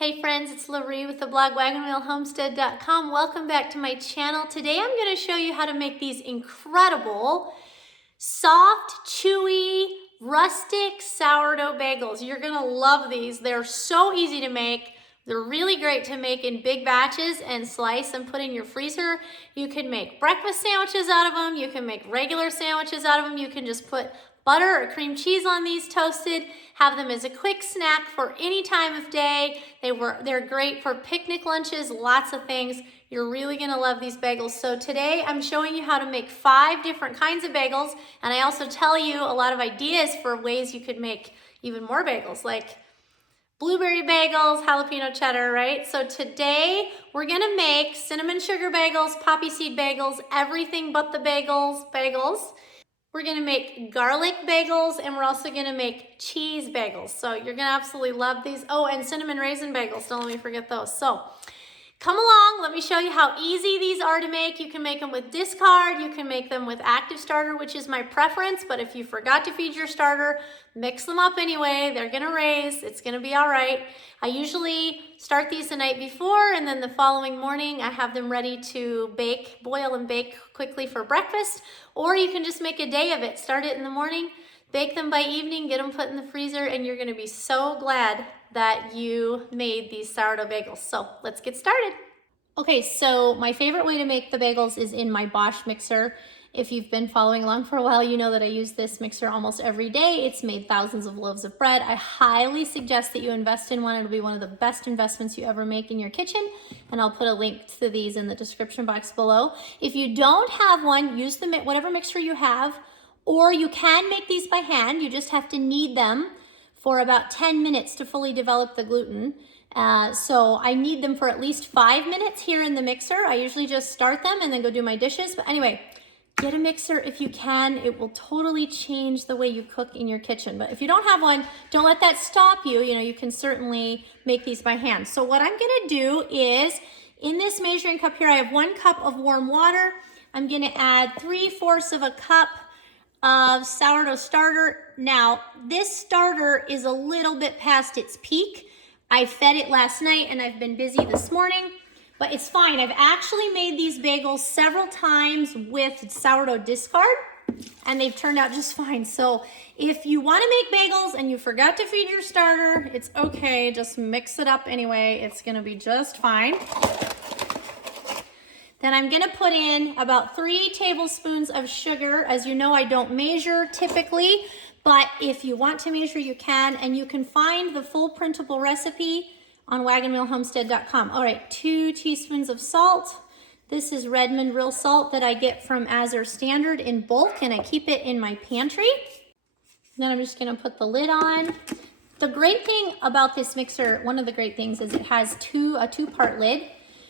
Hey friends, it's Loree with the blog wagonwheelhomestead.com. Welcome back to my channel. Today I'm going to show you how to make these incredible, soft, chewy, rustic sourdough bagels. You're going to love these. They're so easy to make. They're really great to make in big batches and slice and put in your freezer. You can make breakfast sandwiches out of them. You can make regular sandwiches out of them. You can just put butter or cream cheese on these toasted, have them as a quick snack for any time of day. They're great for picnic lunches, lots of things. You're really gonna love these bagels. So today I'm showing you how to make 5 different kinds of bagels, and I also tell you a lot of ideas for ways you could make even more bagels, like blueberry bagels, jalapeno cheddar, right? So today we're gonna make cinnamon sugar bagels, poppy seed bagels, everything but the bagels. We're gonna make garlic bagels, and we're also gonna make cheese bagels. So you're gonna absolutely love these. Oh, and cinnamon raisin bagels, don't let me forget those. So come along, let me show you how easy these are to make. You can make them with discard, you can make them with active starter, which is my preference, but if you forgot to feed your starter, mix them up anyway. They're gonna raise, it's gonna be all right. I usually start these the night before, and then the following morning I have them ready to boil and bake quickly for breakfast, or you can just make a day of it. Start it in the morning, bake them by evening, get them put in the freezer, and you're gonna be so glad that you made these sourdough bagels. So let's get started. Okay, so my favorite way to make the bagels is in my Bosch mixer. If you've been following along for a while, you know that I use this mixer almost every day. It's made thousands of loaves of bread. I highly suggest that you invest in one. It'll be one of the best investments you ever make in your kitchen, and I'll put a link to these in the description box below. If you don't have one, use whatever mixer you have, or you can make these by hand. You just have to knead them for about 10 minutes to fully develop the gluten. So I knead them for at least 5 minutes here in the mixer. I usually just start them and then go do my dishes. But anyway, get a mixer if you can. It will totally change the way you cook in your kitchen. But if you don't have one, don't let that stop you. You know, you can certainly make these by hand. So what I'm gonna do is, in this measuring cup here, I have 1 cup of warm water. I'm gonna add 3/4 of a cup of sourdough starter. Now, this starter is a little bit past its peak. I fed it last night and I've been busy this morning, but it's fine. I've actually made these bagels several times with sourdough discard, and they've turned out just fine. So if you want to make bagels and you forgot to feed your starter, it's okay. Just mix it up anyway. It's going to be just fine. Then I'm gonna put in about 3 tablespoons of sugar. As you know, I don't measure typically, but if you want to measure, you can, and you can find the full printable recipe on wagonwheelhomestead.com. All right, 2 teaspoons of salt. This is Redmond real salt that I get from Azure Standard in bulk, and I keep it in my pantry. Then I'm just gonna put the lid on. The great thing about this mixer, one of the great things, is it has a 2-part lid.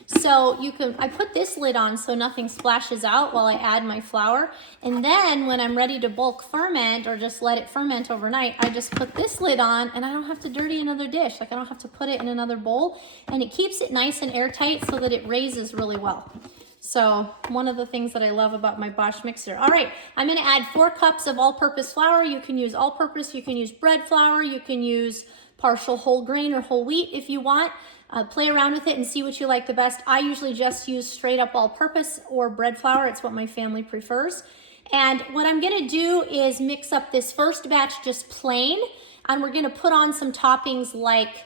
So I put this lid on so nothing splashes out while I add my flour. And then when I'm ready to bulk ferment or just let it ferment overnight, I just put this lid on, and I don't have to dirty another dish. Like, I don't have to put it in another bowl, and it keeps it nice and airtight so that it raises really well. So one of the things that I love about my Bosch mixer. All right, I'm gonna add 4 cups of all-purpose flour. You can use all-purpose, you can use bread flour, you can use partial whole grain or whole wheat if you want. Play around with it and see what you like the best. I usually just use straight up all-purpose or bread flour. It's what my family prefers. And what I'm gonna do is mix up this first batch just plain, and we're gonna put on some toppings like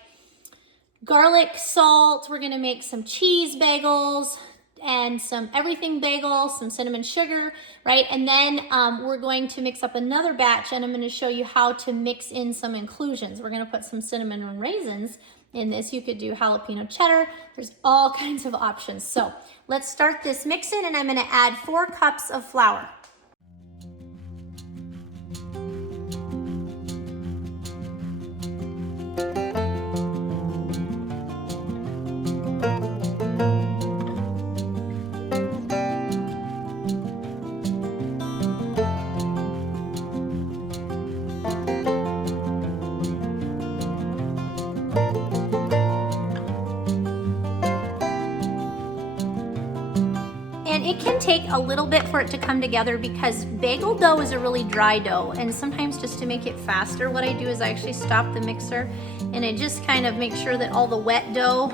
garlic salt. We're gonna make some cheese bagels and some everything bagel, some cinnamon sugar, right? And then we're going to mix up another batch, and I'm gonna show you how to mix in some inclusions. We're gonna put some cinnamon and raisins in this. You could do jalapeno cheddar. There's all kinds of options. So let's start this mixing, and I'm gonna add 4 cups of flour. And it can take a little bit for it to come together because bagel dough is a really dry dough, and sometimes just to make it faster, what I do is I actually stop the mixer and it just kind of makes sure that all the wet dough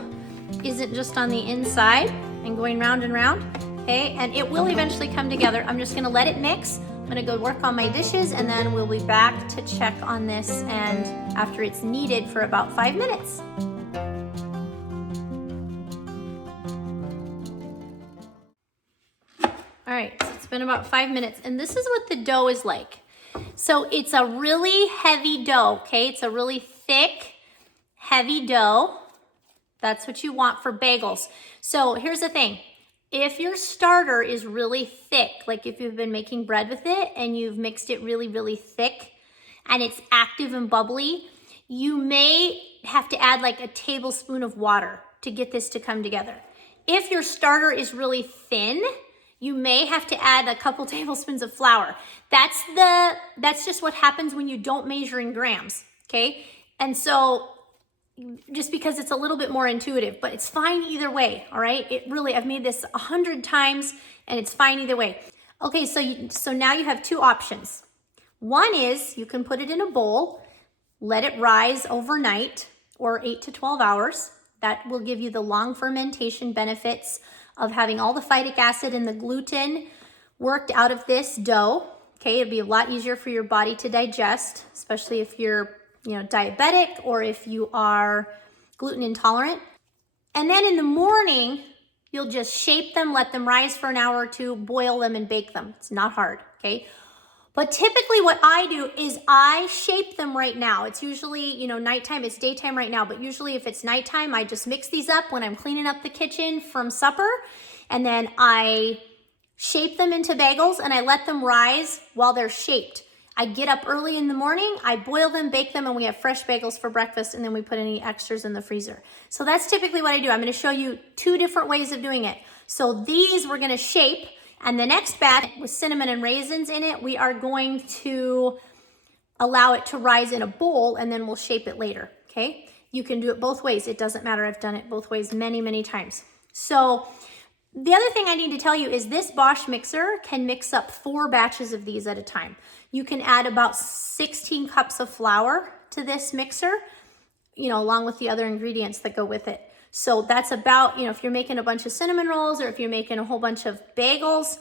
isn't just on the inside and going round and round, okay? And it will eventually come together. I'm just gonna let it mix. I'm gonna go work on my dishes, and then we'll be back to check on this and after it's kneaded for about 5 minutes. All right, so it's been about 5 minutes, and this is what the dough is like. So it's a really heavy dough, okay? It's a really thick, heavy dough. That's what you want for bagels. So here's the thing. If your starter is really thick, like if you've been making bread with it and you've mixed it really, really thick and it's active and bubbly, you may have to add like a tablespoon of water to get this to come together. If your starter is really thin, you may have to add a couple tablespoons of flour. That's just what happens when you don't measure in grams, okay? And so just because it's a little bit more intuitive, but it's fine either way, all right? I've made this 100 times and it's fine either way. Okay, so now you have two options. One is you can put it in a bowl, let it rise overnight or 8 to 12 hours. That will give you the long fermentation benefits of having all the phytic acid and the gluten worked out of this dough. Okay, it'll be a lot easier for your body to digest, especially if you're diabetic or if you are gluten intolerant. And then in the morning, you'll just shape them, let them rise for an hour or two, boil them and bake them. It's not hard, okay? But typically what I do is I shape them right now. It's usually, nighttime, it's daytime right now, but usually if it's nighttime, I just mix these up when I'm cleaning up the kitchen from supper, and then I shape them into bagels and I let them rise while they're shaped. I get up early in the morning, I boil them, bake them, and we have fresh bagels for breakfast, and then we put any extras in the freezer. So that's typically what I do. I'm gonna show you 2 different ways of doing it. So these we're gonna shape, and the next batch with cinnamon and raisins in it, we are going to allow it to rise in a bowl, and then we'll shape it later, okay? You can do it both ways. It doesn't matter. I've done it both ways many, many times. So the other thing I need to tell you is this Bosch mixer can mix up 4 batches of these at a time. You can add about 16 cups of flour to this mixer, along with the other ingredients that go with it. So that's about, if you're making a bunch of cinnamon rolls or if you're making a whole bunch of bagels,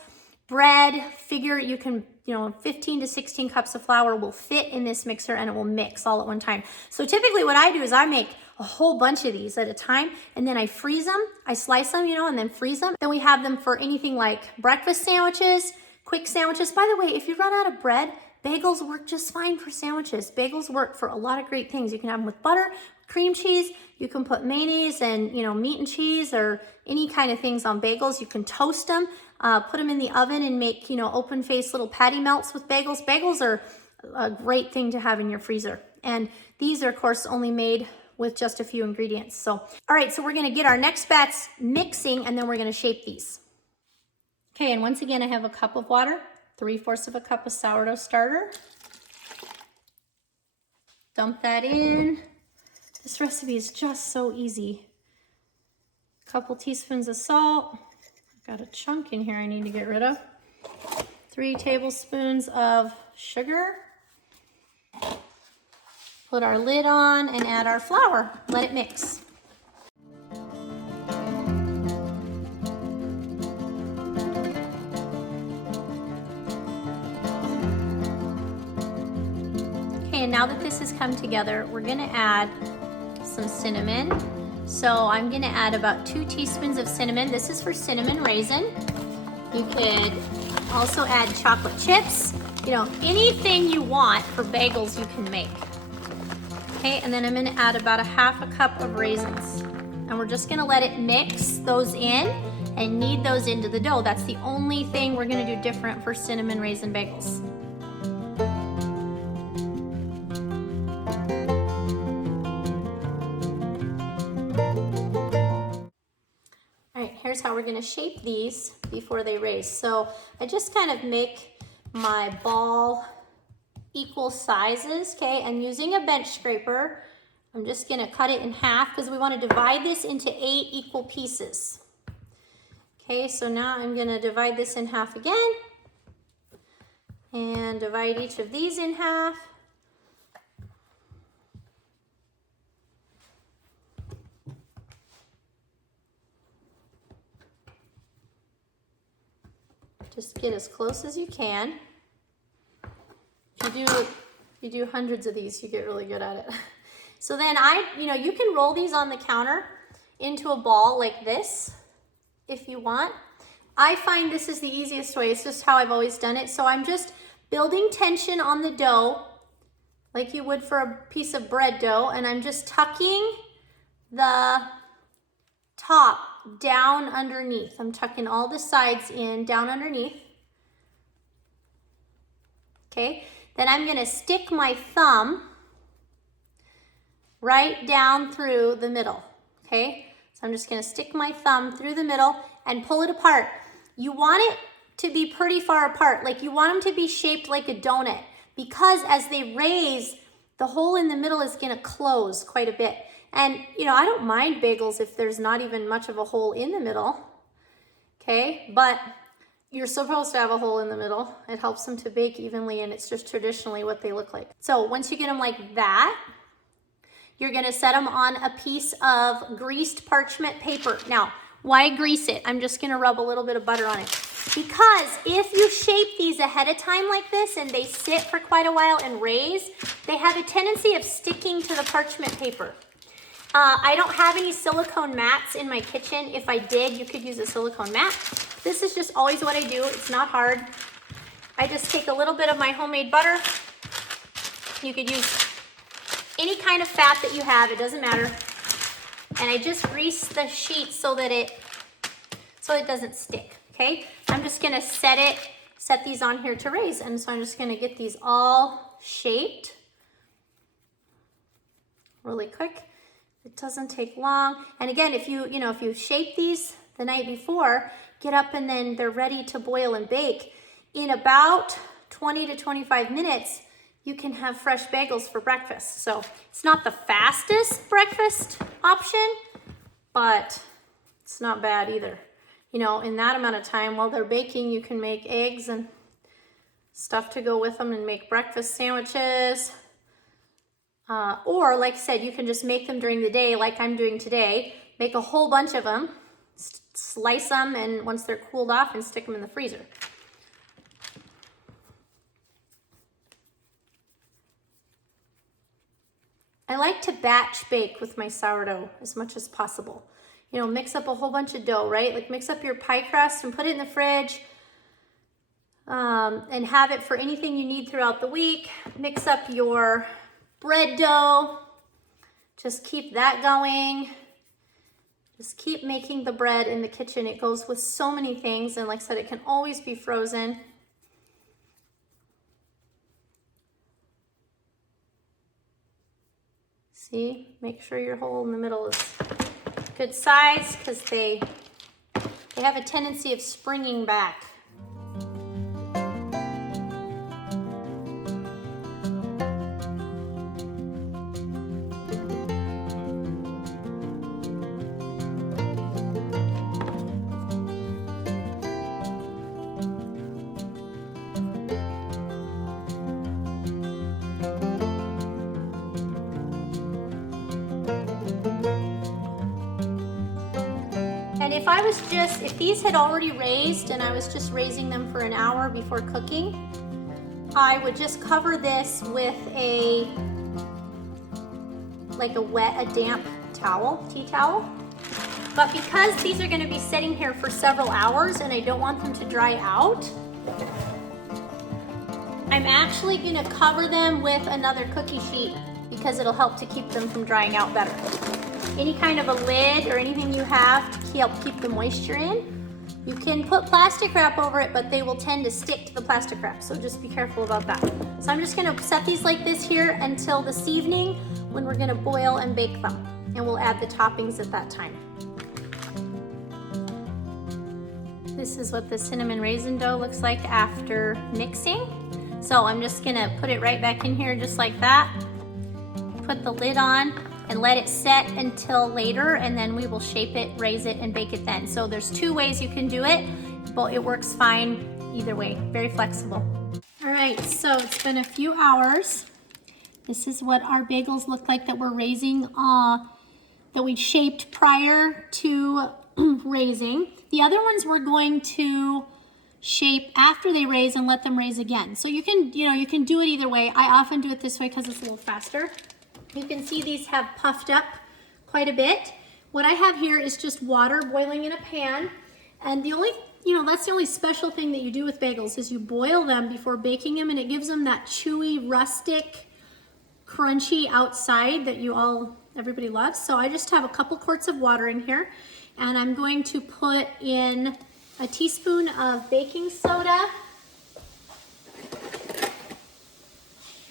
bread, figure you can, 15 to 16 cups of flour will fit in this mixer and it will mix all at one time. So typically what I do is I make a whole bunch of these at a time, and then I freeze them, I slice them, and then freeze them. Then we have them for anything like breakfast sandwiches, quick sandwiches. By the way, if you run out of bread, bagels work just fine for sandwiches. Bagels work for a lot of great things. You can have them with butter, cream cheese. You can put mayonnaise and, meat and cheese or any kind of things on bagels. You can toast them, put them in the oven and make, open-faced little patty melts with bagels. Bagels are a great thing to have in your freezer. And these are, of course, only made with just a few ingredients. So, all right, so we're gonna get our next batch mixing, and then we're gonna shape these. Okay, and once again, I have a cup of water, 3/4 of a cup of sourdough starter. Dump that in. This recipe is just so easy. A couple teaspoons of salt. I've got a chunk in here I need to get rid of. 3 tablespoons of sugar. Put our lid on and add our flour. Let it mix. Okay, and now that this has come together, we're gonna add some cinnamon. So I'm gonna add about 2 teaspoons of cinnamon. This is for cinnamon raisin. You could also add chocolate chips. Anything you want for bagels you can make. Okay, and then I'm gonna add about 1/2 cup of raisins. And we're just gonna let it mix those in and knead those into the dough. That's the only thing we're gonna do different for cinnamon raisin bagels. All right, here's how we're gonna shape these before they raise. So I just kind of make my ball equal sizes, okay? And using a bench scraper, I'm just gonna cut it in half because we wanna divide this into 8 equal pieces. Okay, so now I'm gonna divide this in half again and divide each of these in half. Just get as close as you can. If you do hundreds of these, you get really good at it. So then you can roll these on the counter into a ball like this if you want. I find this is the easiest way. It's just how I've always done it. So I'm just building tension on the dough like you would for a piece of bread dough, and I'm just tucking the top down underneath. I'm tucking all the sides in down underneath. Okay, then I'm gonna stick my thumb right down through the middle, okay? So I'm just gonna stick my thumb through the middle and pull it apart. You want it to be pretty far apart, like you want them to be shaped like a donut, because as they raise, the hole in the middle is gonna close quite a bit. And I don't mind bagels if there's not even much of a hole in the middle, okay? But you're supposed to have a hole in the middle. It helps them to bake evenly, and it's just traditionally what they look like. So once you get them like that, you're gonna set them on a piece of greased parchment paper. Now, why grease it? I'm just gonna rub a little bit of butter on it. Because if you shape these ahead of time like this and they sit for quite a while and raise, they have a tendency of sticking to the parchment paper. I don't have any silicone mats in my kitchen. If I did, you could use a silicone mat. This is just always what I do. It's not hard. I just take a little bit of my homemade butter. You could use any kind of fat that you have, it doesn't matter. And I just grease the sheet so that it doesn't stick, okay? I'm just gonna set these on here to raise. And so I'm just gonna get these all shaped really quick. It doesn't take long. And again, if you shape these the night before, get up and then they're ready to boil and bake. In about 20 to 25 minutes, you can have fresh bagels for breakfast. So it's not the fastest breakfast option, but it's not bad either. In that amount of time while they're baking, you can make eggs and stuff to go with them and make breakfast sandwiches. Or like I said, you can just make them during the day like I'm doing today. Make a whole bunch of them, slice them, and once they're cooled off, and stick them in the freezer. I like to batch bake with my sourdough as much as possible. Mix up a whole bunch of dough, right? Like mix up your pie crust and put it in the fridge. And have it for anything you need throughout the week. Mix up your bread dough, just keep that going. Just keep making the bread in the kitchen. It goes with so many things, and like I said, it can always be frozen. See, make sure your hole in the middle is good size, because they have a tendency of springing back. And if these had already raised and I was just raising them for an hour before cooking, I would just cover this with a damp towel, tea towel. But because these are gonna be sitting here for several hours and I don't want them to dry out, I'm actually gonna cover them with another cookie sheet because it'll help to keep them from drying out better. Any kind of a lid or anything you have to help keep the moisture in. You can put plastic wrap over it, but they will tend to stick to the plastic wrap, so just be careful about that. So I'm just gonna set these like this here until this evening when we're gonna boil and bake them. And we'll add the toppings at that time. This is what the cinnamon raisin dough looks like after mixing. So I'm just gonna put it right back in here just like that. Put the lid on and let it set until later, and then we will shape it, raise it, and bake it then. So there's two ways you can do it, but it works fine either way, very flexible. All right, so it's been a few hours. This is what our bagels look like that we're raising, that we shaped prior to raising. The other ones we're going to shape after they raise and let them raise again. So you can do it either way. I often do it this way because it's a little faster. You can see these have puffed up quite a bit. What I have here is just water boiling in a pan, and the only, that's the only special thing that you do with bagels is you boil them before baking them, and it gives them that chewy, rustic, crunchy outside that everybody loves. So I just have a couple quarts of water in here, and I'm going to put in a teaspoon of baking soda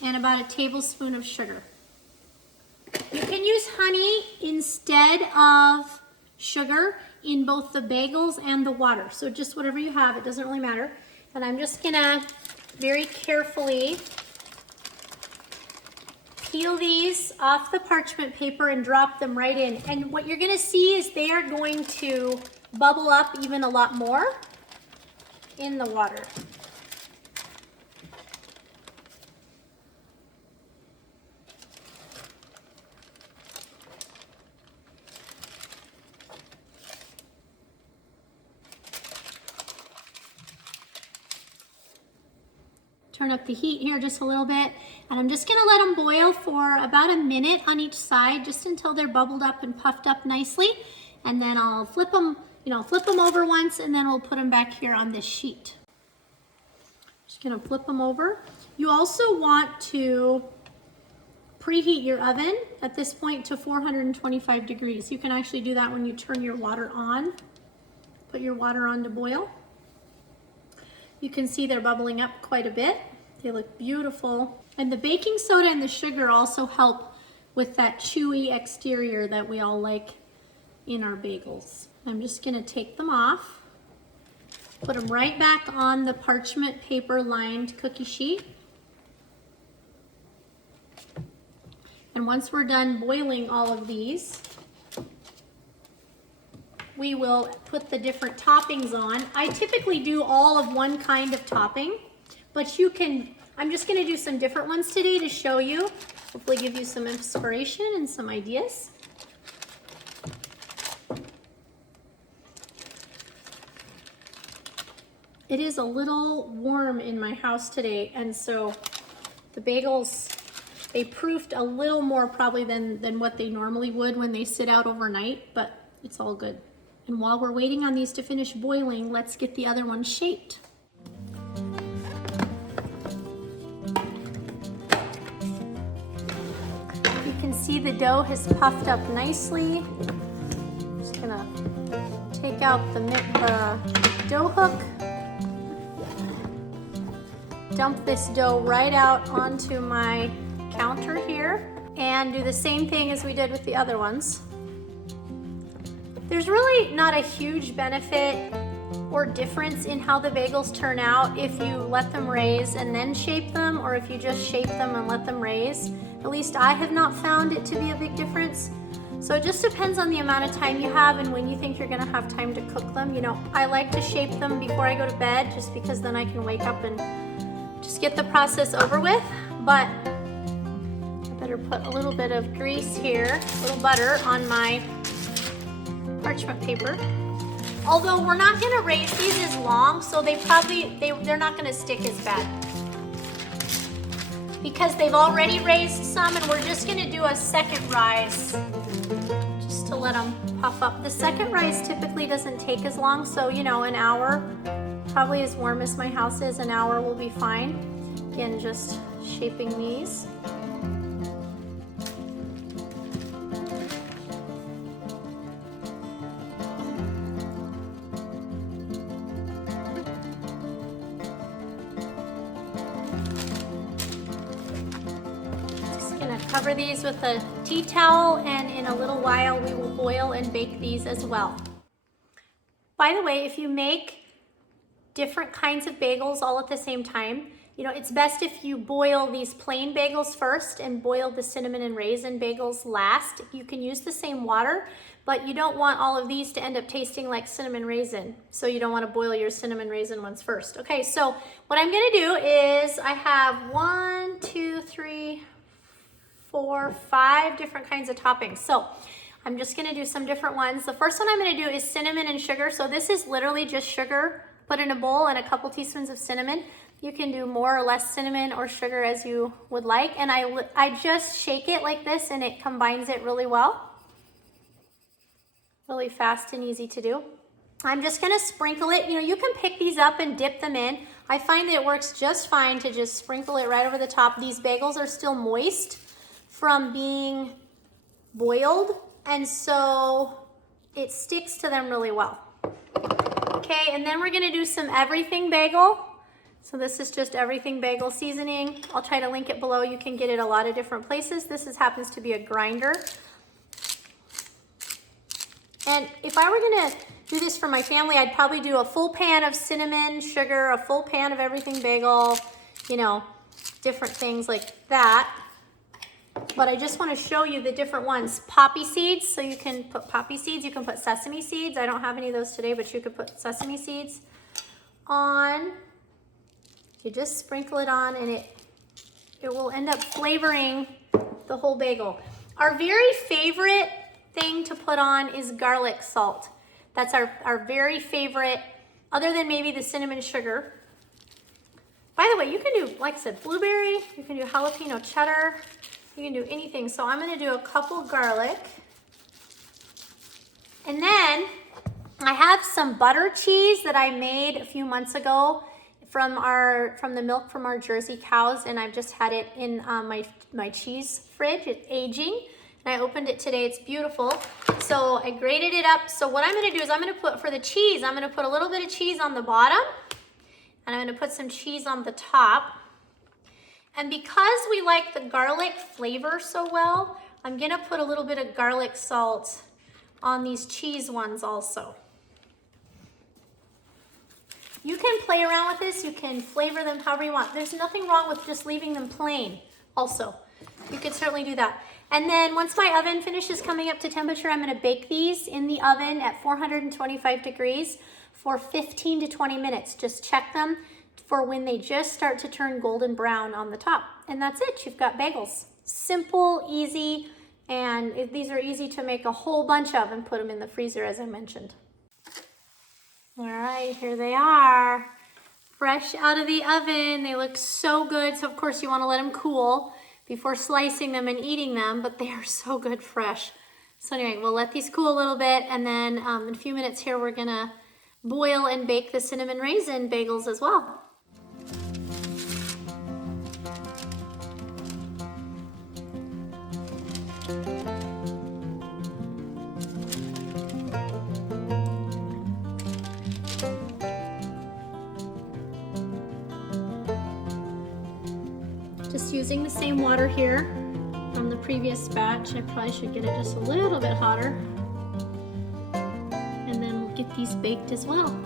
and about a tablespoon of sugar. You can use honey instead of sugar in both the bagels and the water. So just whatever you have, it doesn't really matter. And I'm just gonna very carefully peel these off the parchment paper and drop them right in. And what you're gonna see is they are going to bubble up even a lot more in the water. Turn up the heat here just a little bit, and I'm just gonna let them boil for about a minute on each side, just until they're bubbled up and puffed up nicely. And then I'll flip them over once, and then we'll put them back here on this sheet. Just gonna flip them over. You also want to preheat your oven at this point to 425 degrees. You can actually do that when you turn your water on. Put your water on to boil. You can see they're bubbling up quite a bit. They look beautiful. And the baking soda and the sugar also help with that chewy exterior that we all like in our bagels. I'm just gonna take them off, put them right back on the parchment paper lined cookie sheet. And once we're done boiling all of these, we will put the different toppings on. I typically do all of one kind of topping, but I'm just gonna do some different ones today to show you, hopefully give you some inspiration and some ideas. It is a little warm in my house today, and so the bagels, they proofed a little more probably than what they normally would when they sit out overnight, but it's all good. And while we're waiting on these to finish boiling, let's get the other ones shaped. You can see the dough has puffed up nicely. Just gonna take out the dough hook. Dump this dough right out onto my counter here, and do the same thing as we did with the other ones. There's really not a huge benefit or difference in how the bagels turn out if you let them raise and then shape them, or if you just shape them and let them raise. At least I have not found it to be a big difference. So it just depends on the amount of time you have and when you think you're gonna have time to cook them. I like to shape them before I go to bed, just because then I can wake up and just get the process over with. But I better put a little bit of grease here, a little butter on my parchment paper. Although we're not gonna raise these as long, so they're not gonna stick as bad, because they've already raised some, and we're just gonna do a second rise just to let them puff up. The second rise typically doesn't take as long, so an hour, probably as warm as my house is, an hour will be fine. Again, just shaping these. Cover these with a tea towel, and in a little while we will boil and bake these as well. By the way, if you make different kinds of bagels all at the same time, it's best if you boil these plain bagels first and boil the cinnamon and raisin bagels last. You can use the same water, but you don't want all of these to end up tasting like cinnamon raisin. So you don't want to boil your cinnamon raisin ones first. Okay, so what I'm gonna do is I have 1, 2, 3, 4, 5 different kinds of toppings. So I'm just gonna do some different ones. The first one I'm gonna do is cinnamon and sugar. So this is literally just sugar put in a bowl and a couple teaspoons of cinnamon. You can do more or less cinnamon or sugar as you would like. And I just shake it like this and it combines it really well. Really fast and easy to do. I'm just gonna sprinkle it. You know, you can pick these up and dip them in. I find that it works just fine to just sprinkle it right over the top. These bagels are still moist from being boiled, and so it sticks to them really well. Okay, and then we're gonna do some everything bagel. So this is just everything bagel seasoning. I'll try to link it below. You can get it a lot of different places. This happens to be a grinder. And if I were gonna do this for my family, I'd probably do a full pan of cinnamon, sugar, a full pan of everything bagel, you know, different things like that. But I just wanna show you the different ones. Poppy seeds, so you can put poppy seeds, you can put sesame seeds. I don't have any of those today, but you could put sesame seeds on. You just sprinkle it on and it will end up flavoring the whole bagel. Our very favorite thing to put on is garlic salt. That's our very favorite, other than maybe the cinnamon sugar. By the way, you can do, like I said, blueberry, you can do jalapeno cheddar, you can do anything. So I'm gonna do a couple garlic. And then I have some butter cheese that I made a few months ago from the milk from our Jersey cows, and I've just had it in my cheese fridge. It's aging. And I opened it today, it's beautiful. So I grated it up. So what I'm gonna do is I'm gonna put, for the cheese, I'm gonna put a little bit of cheese on the bottom, and I'm gonna put some cheese on the top. And because we like the garlic flavor so well, I'm gonna put a little bit of garlic salt on these cheese ones also. You can play around with this, you can flavor them however you want. There's nothing wrong with just leaving them plain also. You could certainly do that. And then once my oven finishes coming up to temperature, I'm gonna bake these in the oven at 425 degrees for 15 to 20 minutes. Just check them for when they just start to turn golden brown on the top. And that's it, you've got bagels. Simple, easy, and these are easy to make a whole bunch of and put them in the freezer, as I mentioned. All right, here they are. Fresh out of the oven. They look so good. So of course you wanna let them cool before slicing them and eating them, but they are so good fresh. So anyway, we'll let these cool a little bit, and then in a few minutes here, we're gonna boil and bake the cinnamon raisin bagels as well. Just using the same water here from the previous batch. I probably should get it just a little bit hotter. And then we'll get these baked as well.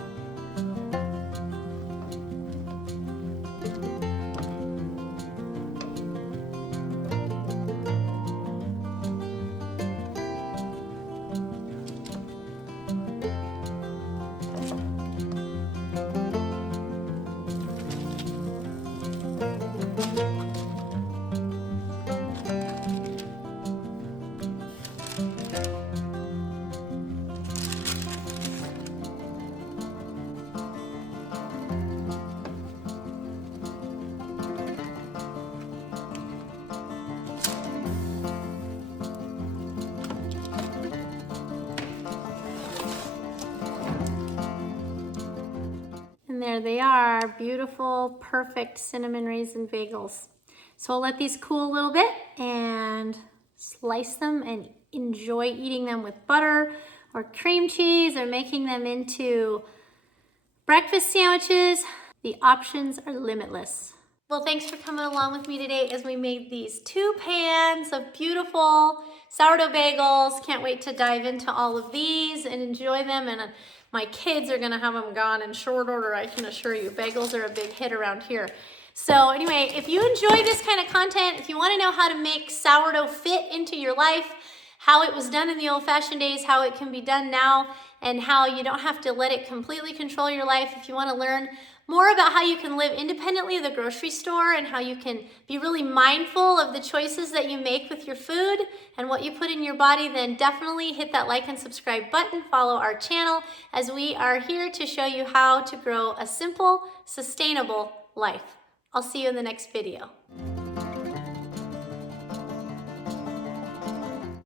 There they are, beautiful, perfect cinnamon raisin bagels. So I'll let these cool a little bit and slice them and enjoy eating them with butter or cream cheese or making them into breakfast sandwiches. The options are limitless. Well, thanks for coming along with me today as we made these 2 pans of beautiful sourdough bagels. Can't wait to dive into all of these and enjoy them. And my kids are gonna have them gone in short order, I can assure you. Bagels are a big hit around here. So anyway, if you enjoy this kind of content, if you wanna know how to make sourdough fit into your life, how it was done in the old-fashioned days, how it can be done now, and how you don't have to let it completely control your life. If you wanna learn more about how you can live independently of the grocery store and how you can be really mindful of the choices that you make with your food and what you put in your body, then definitely hit that like and subscribe button. Follow our channel, as we are here to show you how to grow a simple, sustainable life. I'll see you in the next video.